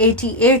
88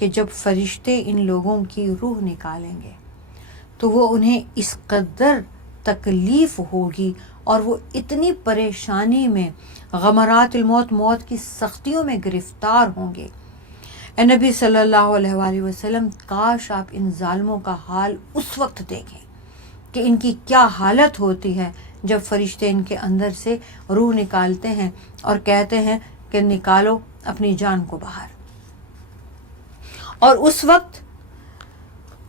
کہ جب فرشتے ان لوگوں کی روح نکالیں گے تو وہ انہیں اس قدر تکلیف ہوگی اور وہ اتنی پریشانی میں، غمرات الموت، موت کی سختیوں میں گرفتار ہوں گے۔ اے نبی صلی اللہ علیہ وآلہ وسلم، کاش آپ ان ظالموں کا حال اس وقت دیکھیں کہ ان کی کیا حالت ہوتی ہے جب فرشتے ان کے اندر سے روح نکالتے ہیں اور کہتے ہیں کہ نکالو اپنی جان کو باہر، اور اس وقت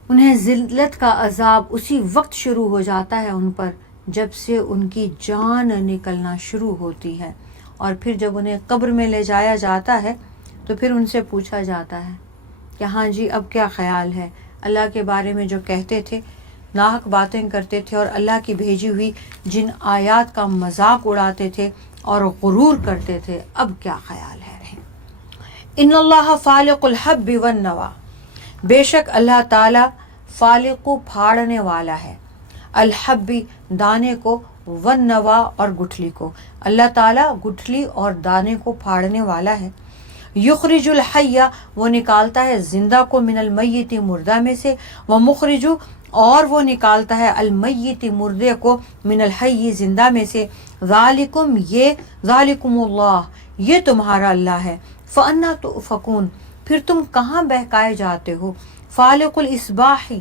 انہیں ذلت کا عذاب اسی وقت شروع ہو جاتا ہے ان پر جب سے ان کی جان نکلنا شروع ہوتی ہے۔ اور پھر جب انہیں قبر میں لے جایا جاتا ہے تو پھر ان سے پوچھا جاتا ہے کہ ہاں جی اب کیا خیال ہے، اللہ کے بارے میں جو کہتے تھے، ناحق باتیں کرتے تھے اور اللہ کی بھیجی ہوئی جن آیات کا مذاق اڑاتے تھے اور غرور کرتے تھے، اب کیا خیال ہے؟ ان اللہ فالق الحب والنوا، بے شک اللہ تعالیٰ فالق کو پھاڑنے والا ہے، الحب دانے کو، والنوا اور گٹھلی کو، اللہ تعالیٰ گٹھلی اور دانے کو پھاڑنے والا ہے۔ یخرج الحی، وہ نکالتا ہے زندہ کو، من المیت مردہ میں سے، ومخرج اور وہ نکالتا ہے المیت مردے کو، من الحی زندہ میں سے، ذالکم یہ، ذالکم اللہ یہ تمہارا اللہ ہے، فانا تؤفکون پھر تم کہاں بہکائے جاتے ہو، فالق الاصباح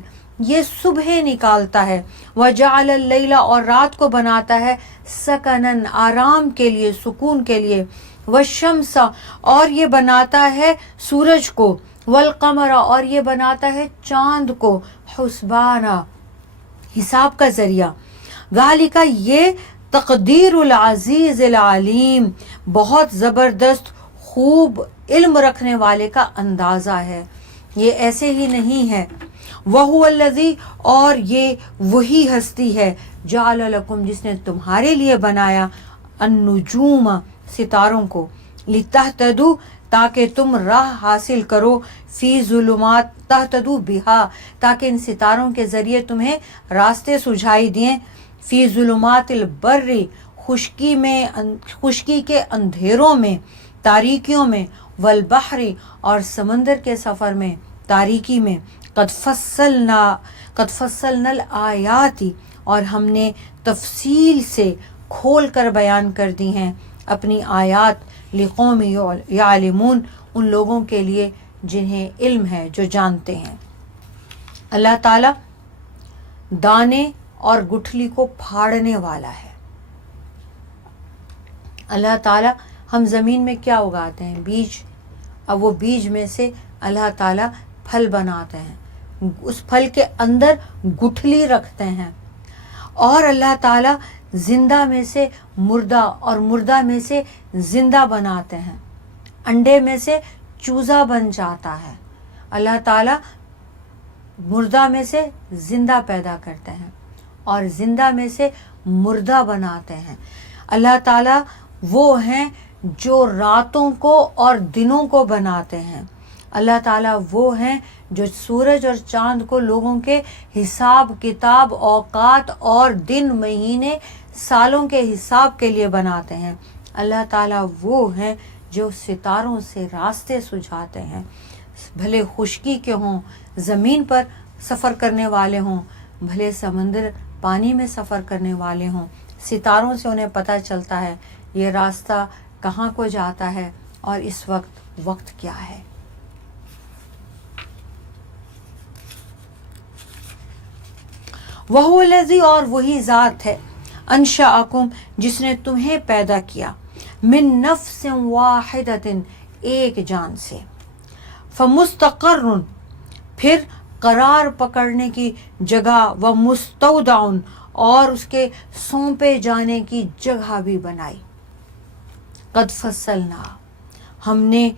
یہ صبح نکالتا ہے، وجعل اللیل اور رات کو بناتا ہے، سکنن آرام کے لیے، سکون کے لیے، والشمس اور یہ بناتا ہے سورج کو، والقمر اور یہ بناتا ہے چاند کو، حسبانا حساب کا ذریعہ، ذالک یہ تقدیر العزیز العلیم بہت زبردست خوب علم رکھنے والے کا اندازہ ہے، یہ ایسے ہی نہیں ہے۔ وَهُوَ الَّذِي اور یہ وہی ہستی ہے، جَعَلَ لَكُمْ جس نے تمہارے لیے بنایا، النجوم ستاروں کو، لِتَهْتَدُوا تاکہ تم راہ حاصل کرو، فی ظلمات تہتدوا بہا تاکہ ان ستاروں کے ذریعے تمہیں راستے سجھائی دیں، فی ظلمات البر خشکی کے اندھیروں میں، تاریکیوں میں، والبحر اور سمندر کے سفر میں، تاریکی میں، قد فصلنا الآیات اور ہم نے تفصیل سے کھول کر بیان کر دی ہیں اپنی آیات، لقوم یعلمون ان لوگوں کے لیے جنہیں علم ہے، جو جانتے ہیں۔ اللہ تعالیٰ دانے اور گٹھلی کو پھاڑنے والا ہے۔ اللہ تعالیٰ، ہم زمین میں کیا اگاتے ہیں؟ بیج، اب وہ بیج میں سے اللہ تعالیٰ پھل بناتے ہیں، اس پھل کے اندر گٹھلی رکھتے ہیں، اور اللہ تعالیٰ زندہ میں سے مردہ اور مردہ میں سے زندہ بناتے ہیں، انڈے میں سے چوزا بن جاتا ہے، اللہ تعالیٰ مردہ میں سے زندہ پیدا کرتے ہیں اور زندہ میں سے مردہ بناتے ہیں۔ اللہ تعالیٰ وہ ہیں جو راتوں کو اور دنوں کو بناتے ہیں، اللہ تعالیٰ وہ ہیں جو سورج اور چاند کو لوگوں کے حساب کتاب، اوقات اور دن، مہینے، سالوں کے حساب کے لیے بناتے ہیں، اللہ تعالیٰ وہ ہیں جو ستاروں سے راستے سجھاتے ہیں، بھلے خشکی کے ہوں، زمین پر سفر کرنے والے ہوں، بھلے سمندر پانی میں سفر کرنے والے ہوں، ستاروں سے انہیں پتہ چلتا ہے یہ راستہ کہاں کو جاتا ہے اور اس وقت کیا ہے۔ وَهُوَ الَّذِي اور وہی ذات ہے، انشأکم جس نے تمہیں پیدا کیا، من نفس واحدۃ ایک جان سے، فمستقر پھر قرار پکڑنے کی جگہ، ومستودع اور اس کے سونپے جانے کی جگہ بھی بنائی، قد فصلنا ہم نے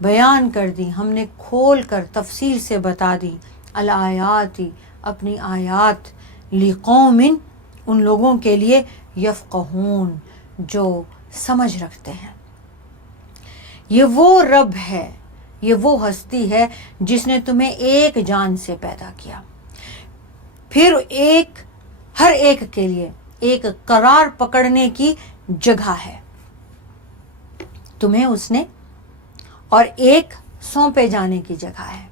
بیان کر دی، ہم نے کھول کر تفصیل سے بتا دی، الآیات اپنی آیات، لقوم ان لوگوں کے لیے، یفقہون جو سمجھ رکھتے ہیں۔ یہ وہ رب ہے، یہ وہ ہستی ہے جس نے تمہیں ایک جان سے پیدا کیا، پھر ہر ایک کے لیے ایک قرار پکڑنے کی جگہ ہے، تمہیں اس نے، اور ایک سونپے جانے کی جگہ ہے۔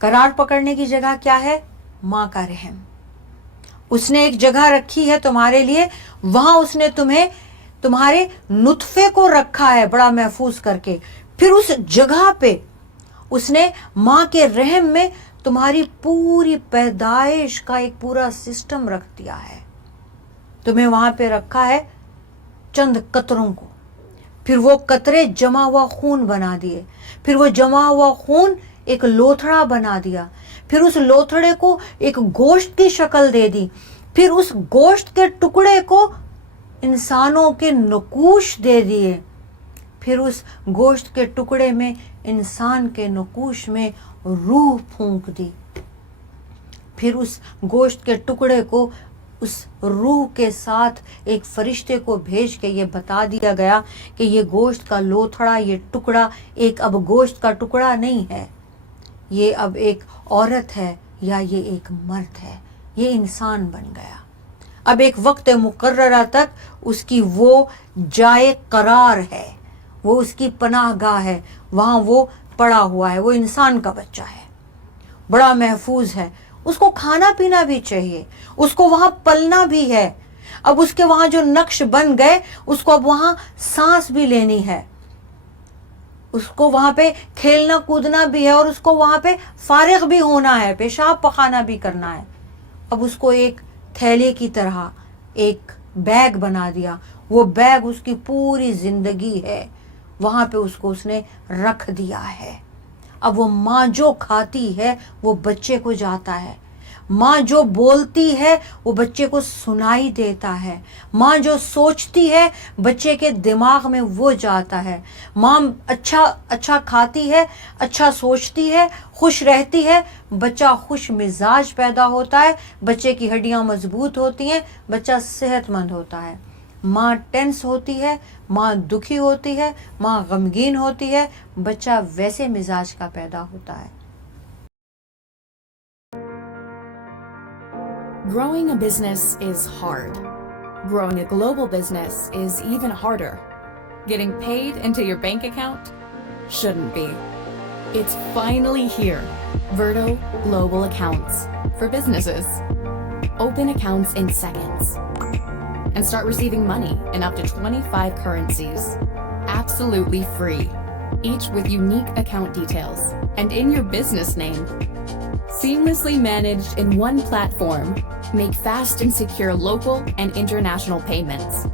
قرار پکڑنے کی جگہ کیا ہے؟ ماں کا رحم. اس نے ایک جگہ رکھی ہے تمہارے لیے, وہاں اس نے تمہیں تمہارے نطفے کو رکھا ہے بڑا محفوظ کر کے. پھر اس جگہ پہ اس نے ماں کے رحم میں تمہاری پوری پیدائش کا ایک پورا سسٹم رکھ دیا ہے. تمہیں وہاں پہ رکھا ہے چند قطروں کو, پھر وہ قطرے جمع ہوا خون بنا دیے, پھر وہ جمع ہوا خون ایک لوتھڑا بنا دیا, پھر اس لوتھڑے کو ایک گوشت کی شکل دے دی, پھر اس گوشت کے ٹکڑے کو انسانوں کے نقوش دے دیے, پھر اس گوشت کے ٹکڑے میں انسان کے نقوش میں روح پھونک دی, پھر اس گوشت کے ٹکڑے کو اس روح کے ساتھ ایک فرشتے کو بھیج کے یہ بتا دیا گیا کہ یہ گوشت کا لوتھڑا, یہ ٹکڑا ایک اب گوشت کا ٹکڑا نہیں ہے, یہ اب ایک عورت ہے یا یہ ایک مرد ہے, یہ انسان بن گیا. اب ایک وقت مقررہ تک اس کی وہ جائے قرار ہے, وہ اس کی پناہ گاہ ہے, وہاں وہ پڑا ہوا ہے, وہ انسان کا بچہ ہے, بڑا محفوظ ہے. اس کو کھانا پینا بھی چاہیے, اس کو وہاں پلنا بھی ہے. اب اس کے وہاں جو نقش بن گئے اس کو اب وہاں سانس بھی لینی ہے, اس کو وہاں پہ کھیلنا کودنا بھی ہے, اور اس کو وہاں پہ فارغ بھی ہونا ہے, پیشاب پخانا بھی کرنا ہے. اب اس کو ایک تھیلے کی طرح ایک بیگ بنا دیا, وہ بیگ اس کی پوری زندگی ہے, وہاں پہ اس کو اس نے رکھ دیا ہے. اب وہ ماں جو کھاتی ہے وہ بچے کو جاتا ہے, ماں جو بولتی ہے وہ بچے کو سنائی دیتا ہے, ماں جو سوچتی ہے بچے کے دماغ میں وہ جاتا ہے. ماں اچھا کھاتی ہے, اچھا سوچتی ہے, خوش رہتی ہے, بچہ خوش مزاج پیدا ہوتا ہے, بچے کی ہڈیاں مضبوط ہوتی ہیں, بچہ صحت مند ہوتا ہے. ماں ٹینس ہوتی ہے, ماں دکھی ہوتی ہے, ماں غمگین ہوتی ہے, بچہ ویسے مزاج کا پیدا ہوتا ہے. Growing a business is hard. Growing a global business is even harder. Getting paid into your bank account? Shouldn't be. It's finally here. Verdo Global Accounts for businesses. Open accounts in seconds and start receiving money in up to 25 currencies. Absolutely free. Each with unique account details and in your business name. Seamlessly managed in one platform. Make fast and secure local and international payments.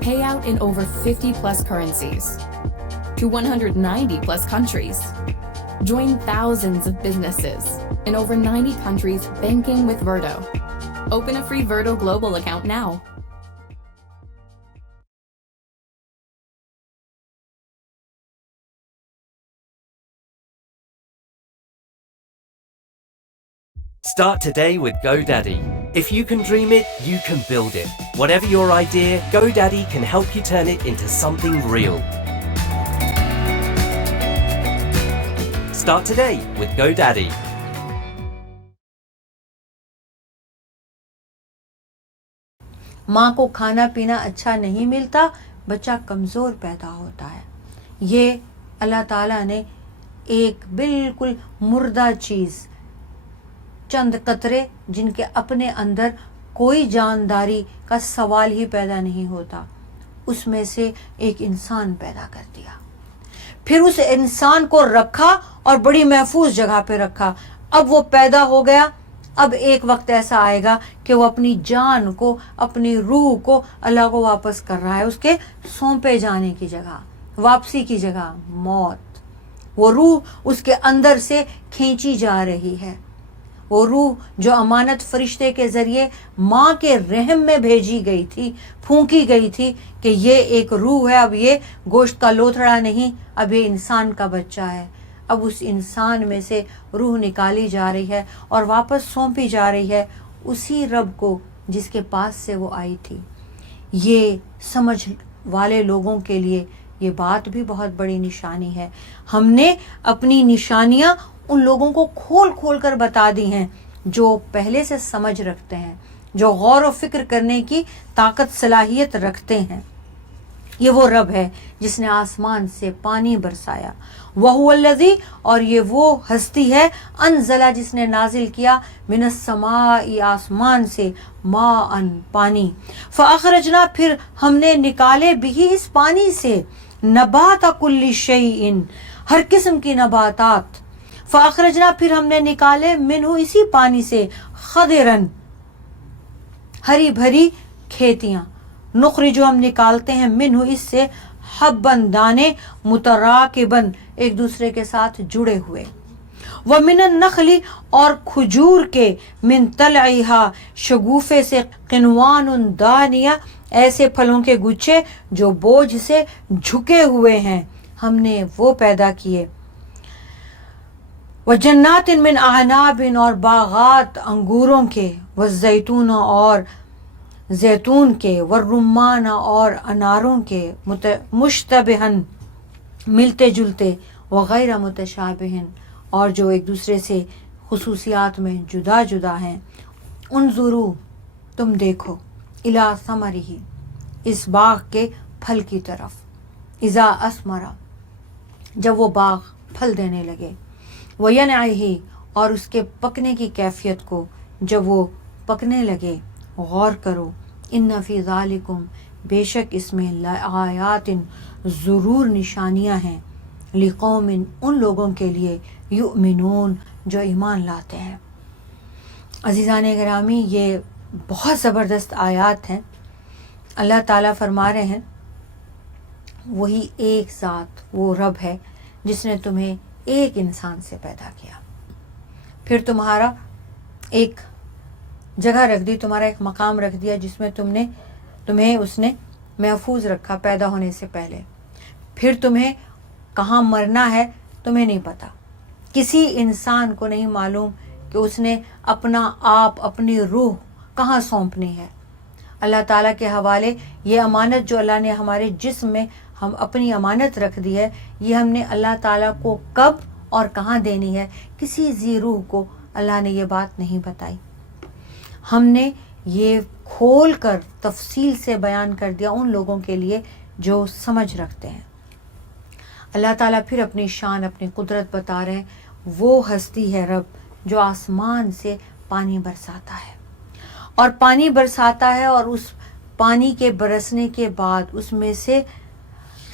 Pay out in over 50 plus currencies to 190 plus countries. Join thousands of businesses in over 90 countries banking with Verdo. Open a free Verdo Global account now. Start today with GoDaddy. If you can dream it, you can build it. Whatever your idea, GoDaddy can help you turn it into something real. Start today with GoDaddy. ماں کو کھانا پینا اچھا نہیں ملتا, بچہ کمزور پیدا ہوتا ہے. یہ اللہ تعالیٰ نے ایک بالکل مردہ چیز, چند قطرے جن کے اپنے اندر کوئی جانداری کا سوال ہی پیدا نہیں ہوتا, اس میں سے ایک انسان پیدا کر دیا. پھر اس انسان کو رکھا اور بڑی محفوظ جگہ پہ رکھا. اب وہ پیدا ہو گیا, اب ایک وقت ایسا آئے گا کہ وہ اپنی جان کو, اپنی روح کو اللہ کو واپس کر رہا ہے. اس کے سونپے جانے کی جگہ, واپسی کی جگہ موت. وہ روح اس کے اندر سے کھینچی جا رہی ہے. وہ روح جو امانت فرشتے کے ذریعے ماں کے رحم میں بھیجی گئی تھی, پھونکی گئی تھی کہ یہ ایک روح ہے, اب یہ گوشت کا لوتھڑا نہیں, اب یہ انسان کا بچہ ہے. اب اس انسان میں سے روح نکالی جا رہی ہے اور واپس سونپی جا رہی ہے اسی رب کو جس کے پاس سے وہ آئی تھی. یہ سمجھ والے لوگوں کے لیے یہ بات بھی بہت بڑی نشانی ہے. ہم نے اپنی نشانیاں ان لوگوں کو کھول کھول کر بتا دی ہیں جو پہلے سے سمجھ رکھتے ہیں, جو غور و فکر کرنے کی طاقت صلاحیت رکھتے ہیں. یہ وہ رب ہے جس نے آسمان سے پانی برسایا وَهُوَ الَّذِي اور یہ وہ ہستی ہے انزلہ جس نے نازل کیا من السماء آسمان سے ماء پانی فاخرجنا پھر ہم نے نکالے بھی اس پانی سے نبات کل شیء ہر قسم کی نباتات فاخرجنا پھر ہم نے نکالے منہ اسی پانی سے خضرن ہری بھری کھیتیاں نخرج ہم نکالتے ہیں منہ اس سے حبن دانے متراکبن ایک دوسرے کے ساتھ جڑے ہوئے ومن النخل اور کھجور کے من طلعها شگوفے سے قنوان دانیہ ایسے پھلوں کے گچھے جو بوجھ سے جھکے ہوئے ہیں ہم نے وہ پیدا کیے وجنات من اعناب اور باغات انگوروں کے والزیتون اور زیتون کے والرمان اور اناروں کے مشتبہن ملتے جلتے وغیر متشابہن اور جو ایک دوسرے سے خصوصیات میں جدا جدا ہیں انظروا تم دیکھو الی ثمرہ اس باغ کے پھل کی طرف اذا اثمر جب وہ باغ پھل دینے لگے وینعہ اور اس کے پکنے کی کیفیت کو جب وہ پکنے لگے غور کرو ان فی ذالکم بے شک اس میں لآیات ضرور نشانیاں ہیں لقوم ان لوگوں کے لیے یؤمنون جو ایمان لاتے ہیں. عزیزان گرامی یہ بہت زبردست آیات ہیں. اللہ تعالیٰ فرما رہے ہیں وہی ایک ذات وہ رب ہے جس نے تمہیں ایک انسان سے پیدا کیا پھر تمہارا ایک جگہ رکھ دی تمہارا ایک مقام رکھ دیا جس میں تمہیں اس نے محفوظ رکھا پیدا ہونے سے پہلے پھر تمہیں کہاں مرنا ہے تمہیں نہیں پتا کسی انسان کو نہیں معلوم کہ اس نے اپنا آپ اپنی روح کہاں سونپنی ہے. اللہ تعالیٰ کے حوالے یہ امانت جو اللہ نے ہمارے جسم میں ہم اپنی امانت رکھ دی ہے یہ ہم نے اللہ تعالیٰ کو کب اور کہاں دینی ہے کسی ذی روح کو اللہ نے یہ بات نہیں بتائی. ہم نے یہ کھول کر تفصیل سے بیان کر دیا ان لوگوں کے لیے جو سمجھ رکھتے ہیں. اللہ تعالیٰ پھر اپنی شان اپنی قدرت بتا رہے ہیں وہ ہستی ہے رب جو آسمان سے پانی برساتا ہے اور پانی برساتا ہے اور اس پانی کے برسنے کے بعد اس میں سے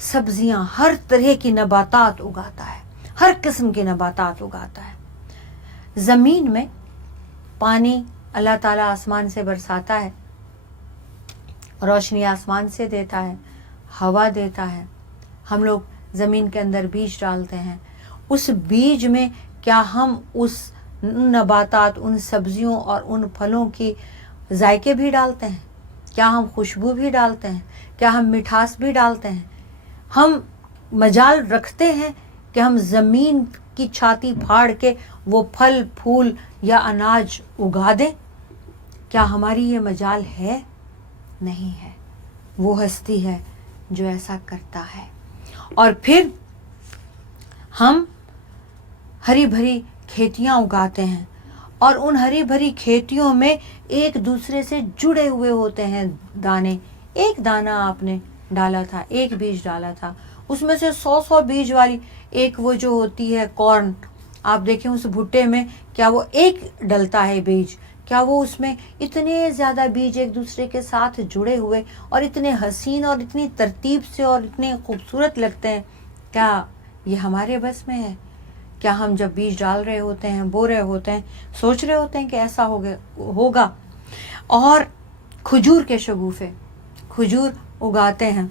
سبزیاں ہر طرح کی نباتات اگاتا ہے ہر قسم کی نباتات اگاتا ہے. زمین میں پانی اللہ تعالیٰ آسمان سے برساتا ہے روشنی آسمان سے دیتا ہے ہوا دیتا ہے. ہم لوگ زمین کے اندر بیج ڈالتے ہیں اس بیج میں کیا ہم اس نباتات ان سبزیوں اور ان پھلوں کی ذائقے بھی ڈالتے ہیں کیا ہم خوشبو بھی ڈالتے ہیں کیا ہم مٹھاس بھی ڈالتے ہیں ہم مجال رکھتے ہیں کہ ہم زمین کی چھاتی پھاڑ کے وہ پھل پھول یا اناج اگا دیں کیا ہماری یہ مجال ہے نہیں ہے. وہ ہستی ہے جو ایسا کرتا ہے اور پھر ہم ہری بھری کھیتیاں اگاتے ہیں اور ان ہری بھری کھیتیوں میں ایک دوسرے سے جڑے ہوئے ہوتے ہیں دانے. ایک دانہ آپ نے ڈالا تھا ایک بیج ڈالا تھا اس میں سے 100 بیج والی ایک وہ جو ہوتی ہے کارن آپ دیکھیں اس بھٹے میں کیا وہ ایک ڈلتا ہے بیج کیا وہ اس میں اتنے زیادہ بیج ایک دوسرے کے ساتھ جڑے ہوئے اور اتنے حسین اور اتنی ترتیب سے اور اتنے خوبصورت لگتے ہیں کیا یہ ہمارے بس میں ہے. کیا ہم جب بیج ڈال رہے ہوتے ہیں بو رہے ہوتے ہیں سوچ رہے ہوتے ہیں کہ ایسا ہوگا. اور کھجور کے شگوفے کھجور اگاتے ہیں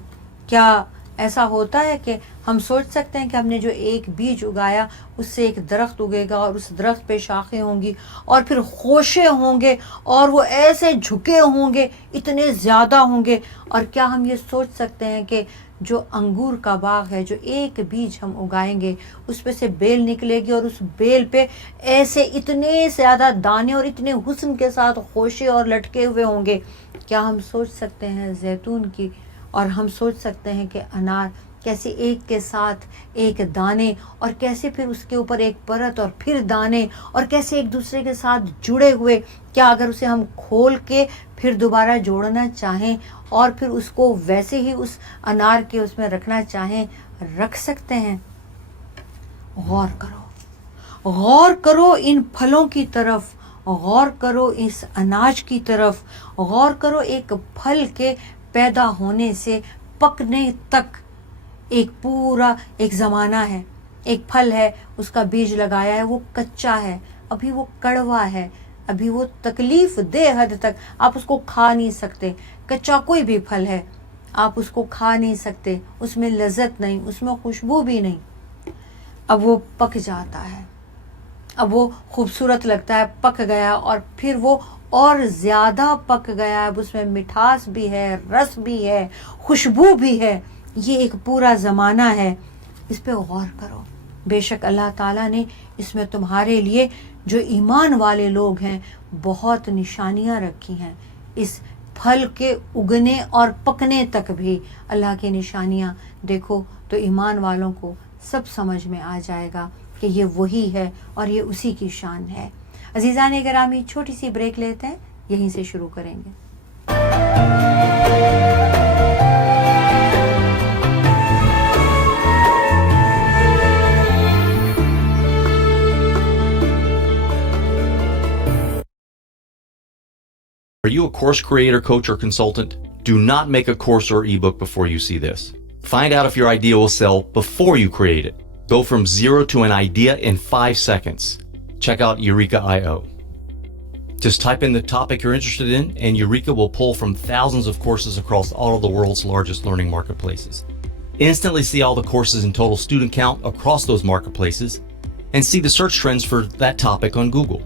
کیا ایسا ہوتا ہے کہ ہم سوچ سکتے ہیں کہ ہم نے جو ایک بیج اگایا اس سے ایک درخت اگے گا اور اس درخت پہ شاخیں ہوں گی اور پھر خوشے ہوں گے اور وہ ایسے جھکے ہوں گے اتنے زیادہ ہوں گے. اور کیا ہم یہ سوچ سکتے ہیں کہ جو انگور کا باغ ہے جو ایک بیج ہم اگائیں گے اس پہ سے بیل نکلے گی اور اس بیل پہ ایسے اتنے زیادہ دانے اور اتنے حسن کے ساتھ خوشے اور لٹکے ہوئے ہوں گے. کیا ہم سوچ سکتے ہیں زیتون کی اور ہم سوچ سکتے ہیں کہ انار کیسے ایک کے ساتھ ایک دانے اور کیسے پھر اس کے اوپر ایک پرت اور پھر دانے اور کیسے ایک دوسرے کے ساتھ جڑے ہوئے. کیا اگر اسے ہم کھول کے پھر دوبارہ جوڑنا چاہیں اور پھر اس کو ویسے ہی اس انار کے اس میں رکھنا چاہیں رکھ سکتے ہیں. غور کرو ان پھلوں کی طرف، غور کرو اس اناج کی طرف، غور کرو ایک پھل کے پیدا ہونے سے پکنے تک ایک پورا ایک زمانہ ہے. ایک پھل ہے، اس کا بیج لگایا ہے، وہ کچا ہے، ابھی وہ کڑوا ہے، ابھی وہ تکلیف دہ حد تک آپ اس کو کھا نہیں سکتے. کچا کوئی بھی پھل ہے آپ اس کو کھا نہیں سکتے، اس میں لذت نہیں، اس میں خوشبو بھی نہیں. اب وہ پک جاتا ہے، اب وہ خوبصورت لگتا ہے، پک گیا، اور پھر وہ اور زیادہ پک گیا. اب اس میں مٹھاس بھی ہے، رس بھی ہے، خوشبو بھی ہے. یہ ایک پورا زمانہ ہے. اس پہ غور کرو. بے شک اللہ تعالیٰ نے اس میں تمہارے لیے جو ایمان والے لوگ ہیں بہت نشانیاں رکھی ہیں. اس پھل کے اگنے اور پکنے تک بھی اللہ کی نشانیاں دیکھو تو ایمان والوں کو سب سمجھ میں آ جائے گا کہ یہ وہی ہے اور یہ اسی کی شان ہے. عزیزان گرامی، چھوٹی سی بریک لیتے ہیں، یہیں سے شروع کریں گے. Are you a course creator, coach, or consultant? Do not make a course or ebook before you see this. Find out if your idea will sell before you create it. Go from zero to an idea in 5 seconds. Check out Eureka.io. Just type in the topic you're interested in, and Eureka will pull from thousands of courses across all of the world's largest learning marketplaces. Instantly see all the courses and total student count across those marketplaces, and see the search trends for that topic on Google.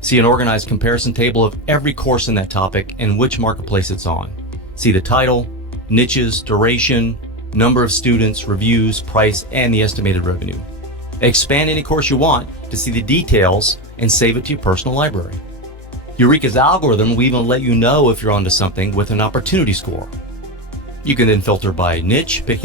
See an organized comparison table of every course in that topic and which marketplace it's on. See the title, niches, duration, number of students, reviews, price, and the estimated revenue. Expand any course you want to see the details and save it to your personal library. Eureka's algorithm will even let you know if you're onto something with an opportunity score. You can then filter by niche, picking